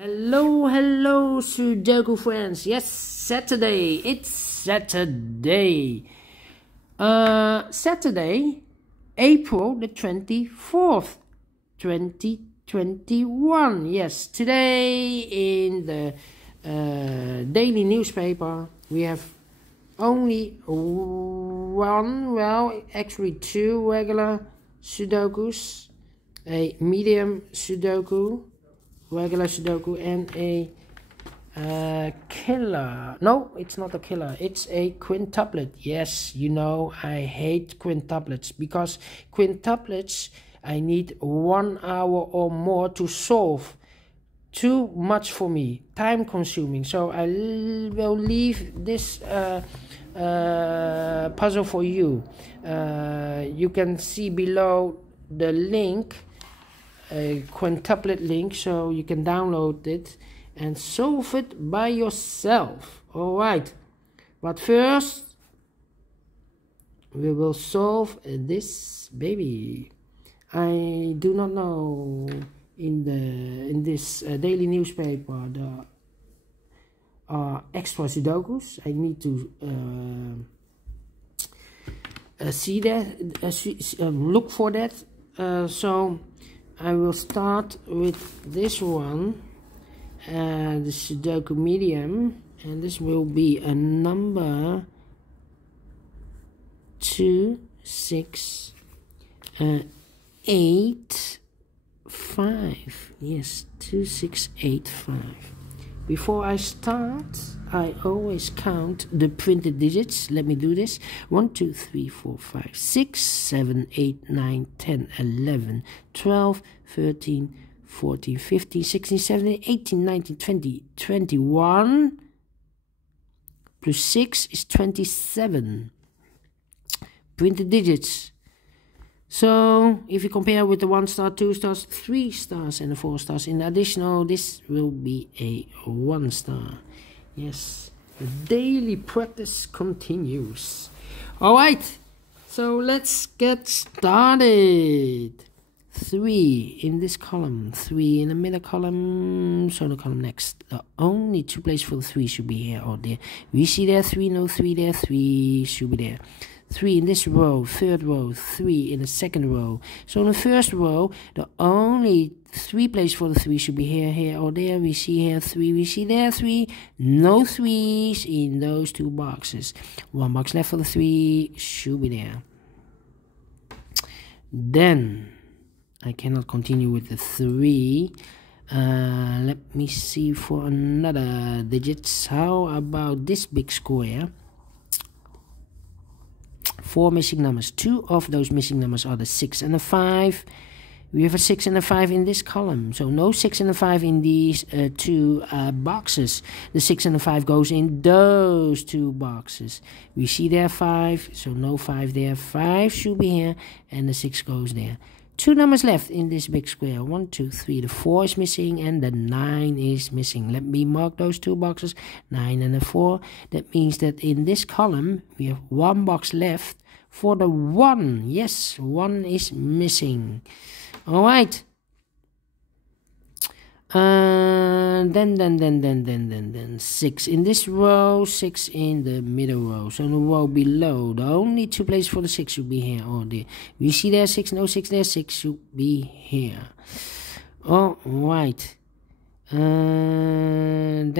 Hello, Sudoku friends. Yes, Saturday. It's Saturday. Saturday, April the 24th, 2021. Yes, today in the daily newspaper, we have only one, well, actually two regular Sudokus, a medium Sudoku, regular Sudoku, and a killer. No, it's not a killer, it's a quintuplet. Yes, you know I hate quintuplets, because quintuplets I need 1 hour or more to solve. Too much for me, time consuming, so I will leave this puzzle for you. You can see below the link, a quintuplet link, so you can download it and solve it by yourself. Alright, but first we will solve this baby. I do not know in this daily newspaper the extra Sudokus. I need to see that, look for that. So I will start with this one, the Sudoku Medium, and this will be a number 2, 6, 8, 5. Yes, 2, 6, 8, 5. Before I start, I always count the printed digits. Let me do this. 1, 2, 3, 4, 5, 6, 7, 8, 9, 10, 11, 12, 13, 14, 15, 16, 17, 18, 19, 20, 21. Plus 6 is 27. Printed digits. So if you compare with the 1 star, 2 stars, 3 stars, and the 4 stars in additional, this will be a 1 star. Yes, the daily practice continues. Alright, so let's get started. 3 in this column, 3 in the middle column, so the column next. The only 2 places for the 3 should be here or there. We see there 3, no 3 there, 3 should be there. 3 in this row, third row, 3 in the second row. So in the first row, the only 3 places for the 3 should be here, here, or there. We see here 3, we see there 3. No 3s in those 2 boxes. 1 box left for the 3 should be there. Then I cannot continue with the 3. Let me see for another digits. How about this big square? 4 missing numbers. 2 of those missing numbers are the 6 and the 5. We have a 6 and a 5 in this column, so no 6 and a 5 in these 2 boxes. The 6 and the 5 goes in those 2 boxes. We see there 5, so no 5 there. 5 should be here, and the 6 goes there. 2 numbers left in this big square. 1, 2, 3. The 4 is missing and the 9 is missing. Let me mark those 2 boxes, 9 and a 4. That means that in this column we have 1 box left for the 1. Yes, 1 is missing. Alright. Then 6 in this row, 6 in the middle row. So in the row below, the only 2 places for the 6 should be here or there. We see there 6, no 6 there, 6 should be here. Alright. Then.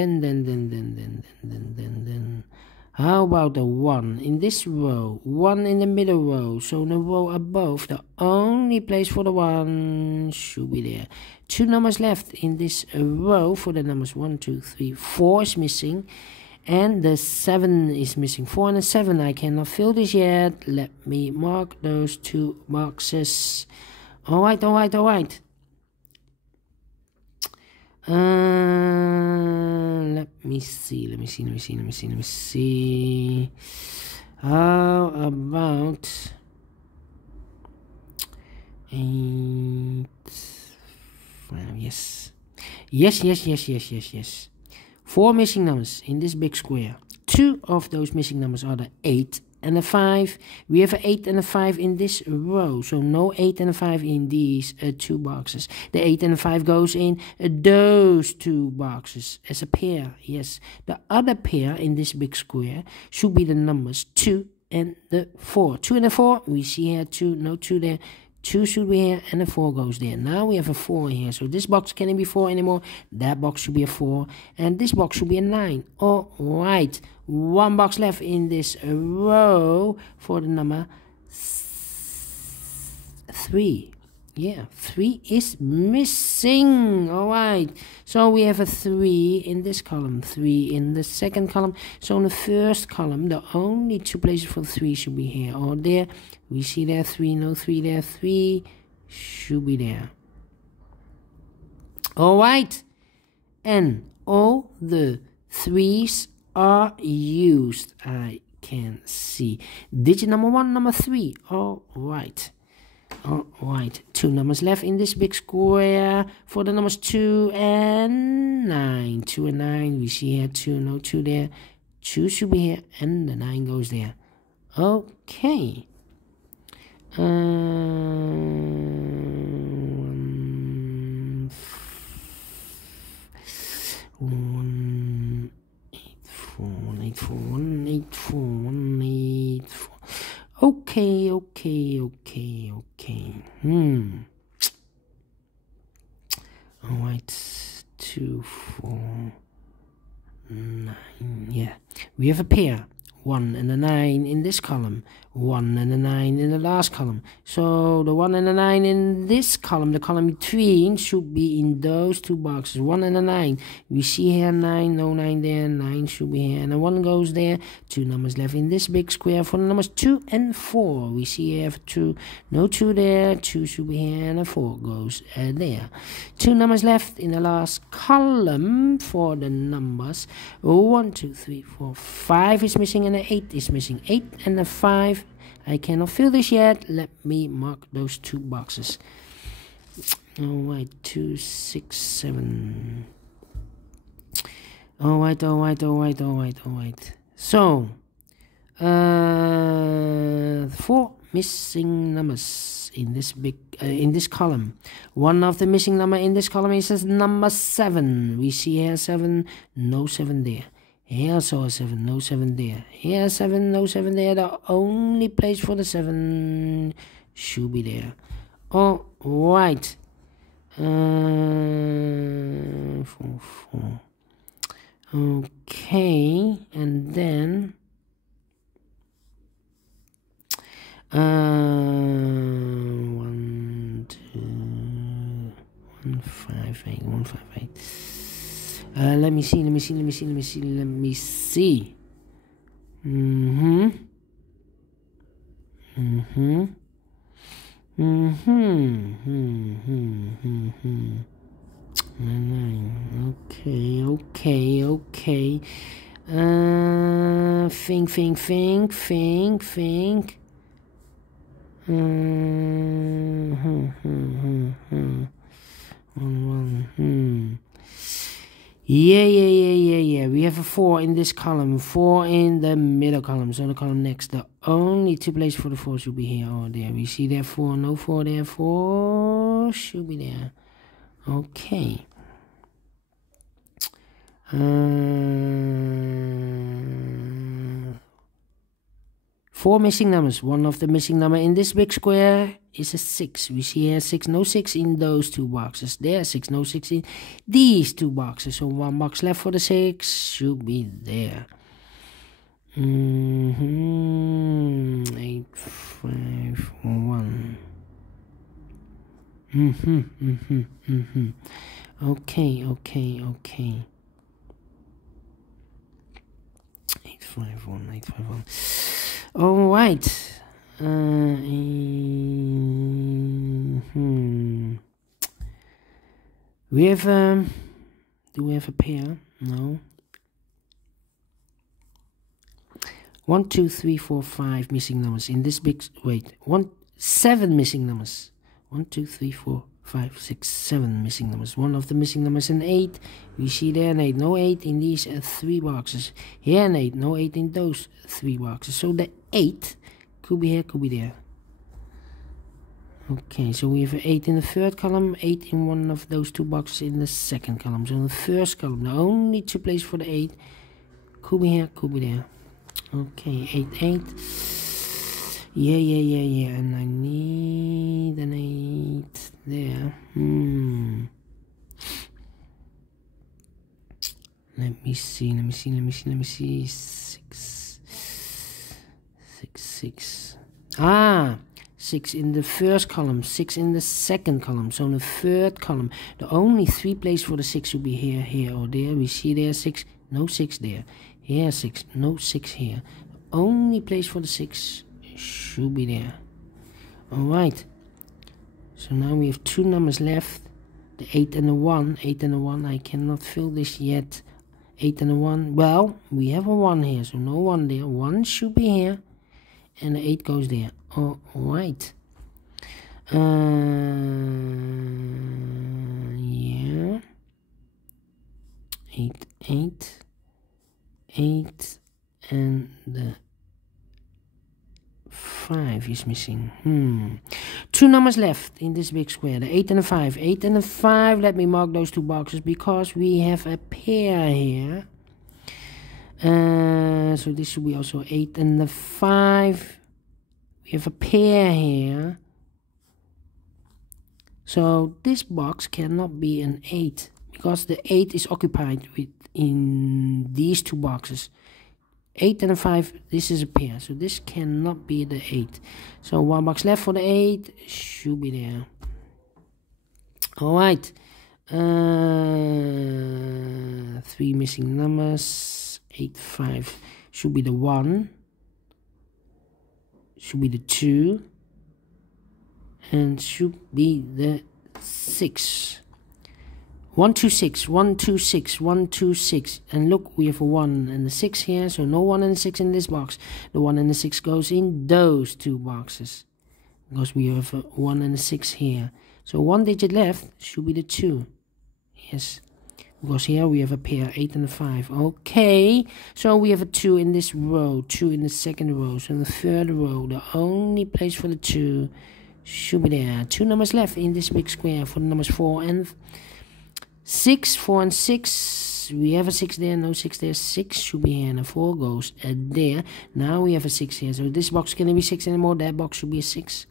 How about the 1 in this row? 1 in the middle row. So in the row above, the only place for the 1 should be there. 2 numbers left in this row for the numbers 1, 2, 3, 4 is missing. And the 7 is missing. 4 and a 7. I cannot fill this yet. Let me mark those 2 boxes. Alright. Let me see. How about 8? Yes. 4 missing numbers in this big square. 2 of those missing numbers are the 8 and a 5. We have an 8 and a 5 in this row, so no 8 and a 5 in these 2 boxes. The 8 and a 5 goes in those 2 boxes as a pair. Yes, the other pair in this big square should be the numbers 2 and the 4. 2 and the 4, we see here 2, no 2 there. 2 should be here and a 4 goes there. Now we have a 4 here, so this box can't be 4 anymore. That box should be a 4 and this box should be a 9. All right, 1 box left in this row for the number 3. Yeah, 3 is missing. All right, so we have a 3 in this column, 3 in the second column. So in the first column, the only 2 places for 3 should be here or there. We see there 3, no 3 there, 3 should be there. All right, and all the 3s are used. I can see digit number 1, number 3. All right. All right, 2 numbers left in this big square for the numbers 2 and 9. 2 and 9, we see here 2, no 2 there. 2 should be here and the 9 goes there. Okay. 1, 8, 4, 1, 8, 4, 1, 8, 4, 1, 8, 4. Okay. All right, 2, 4, 9. Yeah, we have a pair. 1 and a 9 in this column, 1 and a 9 in the last column. So the 1 and the 9 in this column, the column between, should be in those 2 boxes. 1 and a 9. We see here 9, no 9 there, 9 should be here, and a 1 goes there. 2 numbers left in this big square for the numbers 2 and 4. We see here 2, no 2 there, 2 should be here, and a 4 goes there. 2 numbers left in the last column for the numbers 1, 2, 3, 4, 5 is missing, and 8 is missing. 8 and a 5. I cannot fill this yet. Let me mark those 2 boxes. Alright, 2, 6, 7. Alright. So 4 missing numbers in this big in this column. One of the missing number in this column is number 7. We see here 7, no 7 there. Here also a 7, no 7 there. Here 7, no 7 there. The only place for the 7 should be there. All right. 4, 4. Okay, and then 1, 2, 1, 5, 8, 1, 5, 8. Let me see. Okay. Think. Yeah. We have a 4 in this column, 4 in the middle column, so the column next. The only 2 places for the 4 should be here or there. We see there 4, no 4 there, 4 should be there. Okay. 4 missing numbers. One of the missing number in this big square is a 6. We see here 6, no 6 in those 2 boxes. There, 6, no 6 in these 2 boxes. So 1 box left for the 6 should be there. 8, 5, 1. Okay. 851. All right. We have do we have a pair? No. 1, 2, 3, 4, 5 missing numbers in this big. 7 missing numbers. 1, 2, 3, 4, 5, 6, 7 missing numbers. One of the missing numbers an 8. We see there an 8. No 8 in these 3 boxes. Here an 8. No 8 in those 3 boxes. So the 8 could be here, could be there. Okay, so we have an 8 in the third column, 8 in one of those 2 boxes in the second column. So in the first column, the only 2 places for the 8 could be here, could be there. Okay, 8, 8. Yeah. And I need an 8 there. Let me see. 6. 6 in the first column, 6 in the second column. So in the third column, the only 3 places for the 6 should be here, here, or there. We see there 6, no 6 there. Here 6, no 6 here. The only place for the 6 should be there. Alright. So now we have 2 numbers left. The 8 and the 1. 8 and the 1. I cannot fill this yet. 8 and the 1. Well, we have a 1 here, so no 1 there. 1 should be here. And the 8 goes there. Alright. Yeah. 8, 8. 8. And the 5 is missing. 2 numbers left in this big square. The 8 and the 5. 8 and the 5. Let me mark those 2 boxes because we have a pair here. So this should be also 8 and the 5. We have a pair here. So this box cannot be an 8 because the 8 is occupied in these 2 boxes. 8 and a 5, this is a pair, so this cannot be the 8. So 1 box left for the 8, should be there. Alright. 3 missing numbers. 8, 5 should be the 1. Should be the 2. And should be the 6. 1, 2, 6, 1, 2, 6, 1, 2, 6. And look, we have a 1 and a 6 here, so no 1 and a 6 in this box. The 1 and the 6 goes in those 2 boxes. Because we have a 1 and a 6 here. So 1 digit left should be the 2. Yes. Because here we have a pair, 8 and a 5. Okay. So we have a 2 in this row, 2 in the second row. So in the third row, the only place for the 2 should be there. 2 numbers left in this big square for the numbers 4 and 6, 4 and 6. We have a 6 there, no 6 there. 6 should be here, and a 4 goes there. Now we have a 6 here. So this box cannot be 6 anymore. That box should be a 6.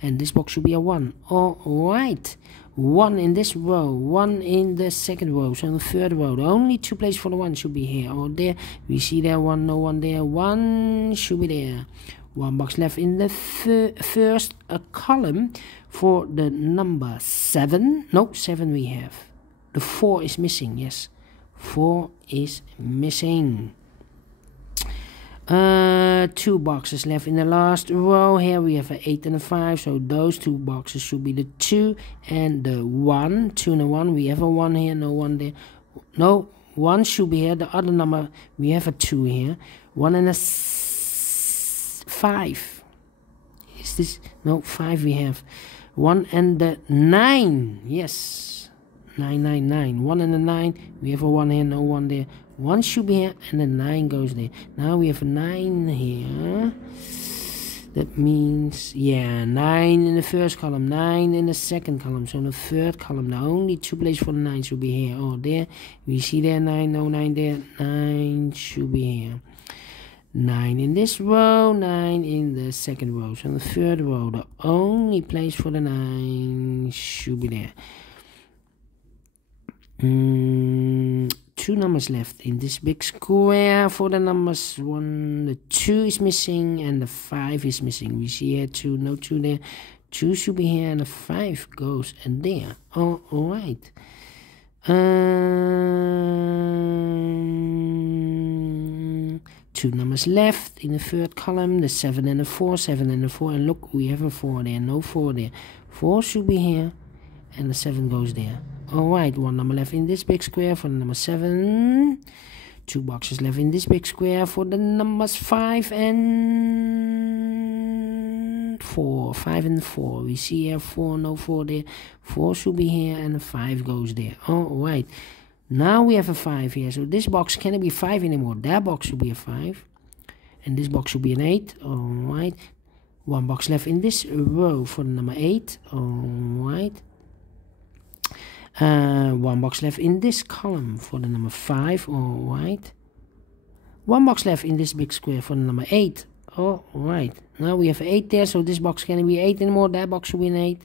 And this box should be a 1. Alright. 1 in this row, 1 in the second row. So in the third row, the only 2 places for the 1 should be here or there. We see there 1, no 1 there. 1 should be there. 1 box left in the first column for the number 7. No, 7 we have. The 4 is missing, yes. 4 is missing. 2 boxes left in the last row. Here we have an 8 and a 5. So those 2 boxes should be the 2 and the 1. 2 and a 1. We have a 1 here, no 1 there. No, 1 should be here. The other number, we have a 2 here. 1 and a 5. Is this? No, 5 we have. 1 and the 9. Yes. 9, 9, 9. 1 and a 9. We have a 1 here, no 1 there. 1 should be here, and the 9 goes there. Now we have a 9 here. That means, yeah, 9 in the first column, 9 in the second column. So in the third column, the only 2 places for the 9 should be here or there. We see there 9, no 9 there. 9 should be here. 9 in this row, 9 in the second row. So in the third row, the only place for the 9 should be there. 2 numbers left in this big square for the numbers 1. The 2 is missing and the 5 is missing. We see here 2, no 2 there. 2 should be here and the 5 goes and there. Alright. 2 numbers left in the third column. The 7 and the 4. 7 and the 4. And look, we have a 4 there. No 4 there. 4 should be here and the 7 goes there. Alright, 1 number left in this big square for the number 7. 2 boxes left in this big square for the numbers 5 and and 4, 5 and 4. We see here 4, no 4 there. 4 should be here and a 5 goes there. Alright. Now we have a 5 here. So this box cannot be 5 anymore. That box should be a 5. And this box should be an 8. Alright. One box left in this row for the number 8. Alright. One box left in this column for the number 5. Alright. One box left in this big square for the number 8. Alright. Now we have 8 there, so this box can't be 8 anymore. That box should be an 8.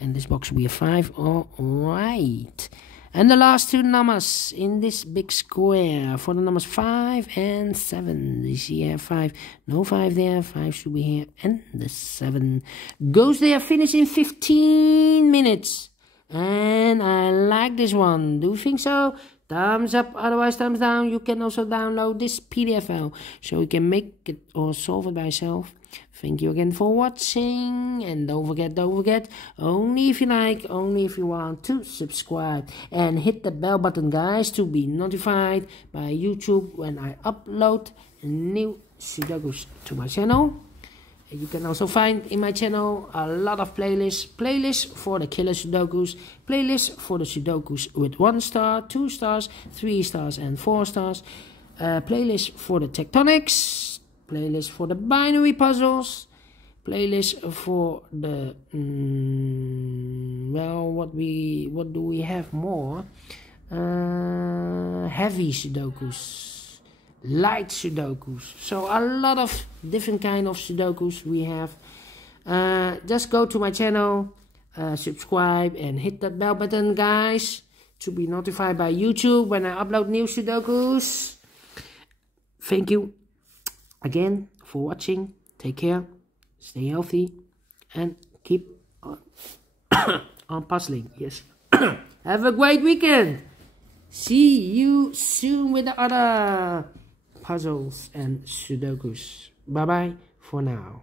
And this box should be a 5. Alright. And the last two numbers in this big square for the numbers 5 and 7. You see here 5. No 5 there. 5 should be here. And the 7 goes there. Finish in 15 minutes. And I like this one. Do you think so? Thumbs up, otherwise thumbs down. You can also download this PDF file so you can make it or solve it by yourself. Thank you again for watching. And don't forget, only if you like, only if you want to subscribe. And hit the bell button, guys, to be notified by YouTube when I upload new Sudokus to my channel. You can also find in my channel a lot of playlists for the killer Sudokus, playlists for the Sudokus with 1 star, 2 stars, 3 stars and 4 stars, playlists for the tectonics, playlists for the binary puzzles, playlists for the what do we have more? Heavy Sudokus. Light Sudokus. So a lot of different kind of Sudokus we have. Just go to my channel, subscribe and hit that bell button, guys, to be notified by YouTube when I upload new Sudokus. Thank you again for watching. Take care, stay healthy and keep on puzzling. Yes. Have a great weekend. See you soon with the other puzzles and Sudokus. Bye bye for now.